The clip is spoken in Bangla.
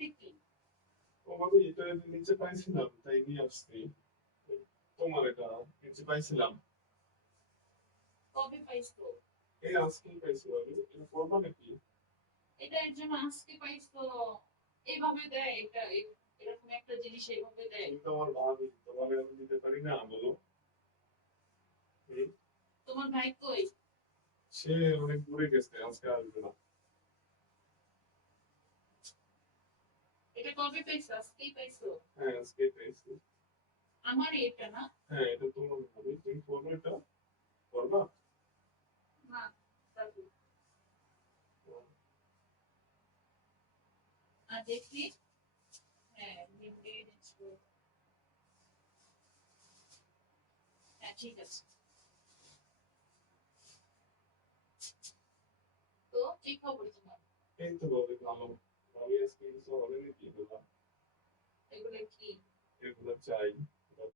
এটা কি? আমি এটা নিচে পাইছিলাম তাই নিয়ে আসছি। তোমার এটা নিচে পাইছিলাম। কবে পাইছো? এই আজকেই পাইছি আমি। এটা করবা নাকি? এটা এর জন্য আজকে পাইছো? এভাবে দেয় এটা? এরকম একটা জিনিস এভাবে দেয়? তুমি তো আমার ভাবি, তোমার আমি দিতে পারি না বলো? হুম? তোমার ভাই কই? সে অনেক দূরে গেছে, আজকে আসবে না। এটা কবে পাইছো? আজকেই পাইছো? হ্যাঁ আজকেই পেয়েছি। আমার এটা না। হ্যাঁ এটা তোমার ভাবি, তুমি করবে এটা? করবা? না, দাদু। আর দেখি। হ্যাঁ, নিবি নিচ্ছো। হ্যাঁ, ঠিক আছে। তো কি খবর তোমার? এই তো ভাবি ভালো। ভাবি আজকে কিছু হবে নাকি এগুলা? এগুলো কি? এগুলো চাই।